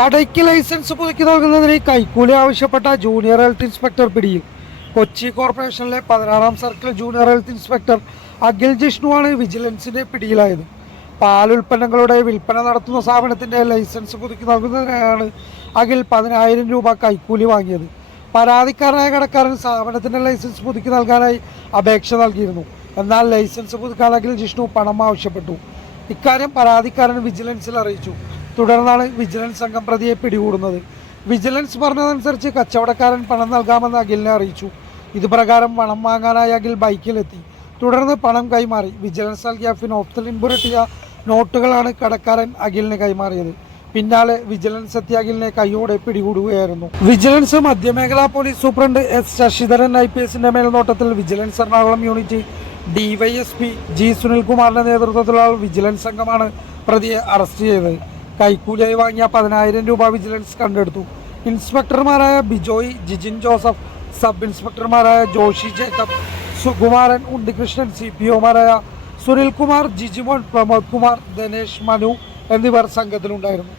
കടയ്ക്ക് ലൈസൻസ് പുതുക്കി നൽകുന്നതിന് കൈക്കൂലി ആവശ്യപ്പെട്ട ജൂനിയർ ഹെൽത്ത് ഇൻസ്പെക്ടർ പിടിയിൽ. കൊച്ചി കോർപ്പറേഷനിലെ പതിനാറാം circle junior health inspector Akhil ജിഷ്ണുവാണ് വിജിലൻസിന്റെ പിടിയിലായത്. പാൽ ഉൽപ്പന്നങ്ങളുടെ വിൽപ്പന നടത്തുന്ന സ്ഥാപനത്തിന്റെ ലൈസൻസ് പുതുക്കി നൽകുന്നതിനാണ് അഖിൽ പതിനായിരം രൂപ കൈക്കൂലി വാങ്ങിയത്. പരാതിക്കാരനായ കടക്കാരൻ സ്ഥാപനത്തിന്റെ ലൈസൻസ് പുതുക്കി നൽകാനായി അപേക്ഷ നൽകിയിരുന്നു. എന്നാൽ ലൈസൻസ് പുതുക്കാൻ അഖിൽ ജിഷ്ണു പണം ആവശ്യപ്പെട്ടു. ഇക്കാര്യം പരാതിക്കാരൻ വിജിലൻസിൽ അറിയിച്ചു. തുടർന്നാണ് വിജിലൻസ് സംഘം പ്രതിയെ പിടികൂടുന്നത്. വിജിലൻസ് പറഞ്ഞതനുസരിച്ച് കച്ചവടക്കാരൻ പണം നൽകാമെന്ന് അഖിലിനെ അറിയിച്ചു. ഇതുപ്രകാരം പണം വാങ്ങാനായി അഖിൽ ബൈക്കിലെത്തി. തുടർന്ന് പണം കൈമാറി. വിജിലൻസ് നൽകിയ ഫിനോപ്തലിൻ നോട്ടുകളാണ് കടക്കാരൻ അഖിലിന് കൈമാറിയത്. പിന്നാലെ വിജിലൻസ് എത്തിയ അഖിലിനെ കൈയോടെ പിടികൂടുകയായിരുന്നു. Vigilance മധ്യമേഖലാ police superintendent S Sasidharan I P എസിന്റെ മേൽനോട്ടത്തിൽ vigilance Ernakulam unit DYSP G സുനിൽകുമാറിന്റെ നേതൃത്വത്തിലുള്ള വിജിലൻസ് സംഘമാണ് പ്രതിയെ അറസ്റ്റ് ചെയ്തത്. കൈക്കൂലിയായി വാങ്ങിയ പതിനായിരം രൂപ വിജിലൻസ് കണ്ടെടുത്തു. ഇൻസ്പെക്ടർമാരായ ബിജോയ് ജിജിൻ ജോസഫ് സബ് ഇൻസ്പെക്ടർമാരായ Joshi Jacob Sukumaran Unnikrishnan C P ഒമാരായ സുനിൽകുമാർ ജിജിമോൻ പ്രമോദ് കുമാർ ദിനേശ് മനു എന്നിവർ സംഘത്തിലുണ്ടായിരുന്നു.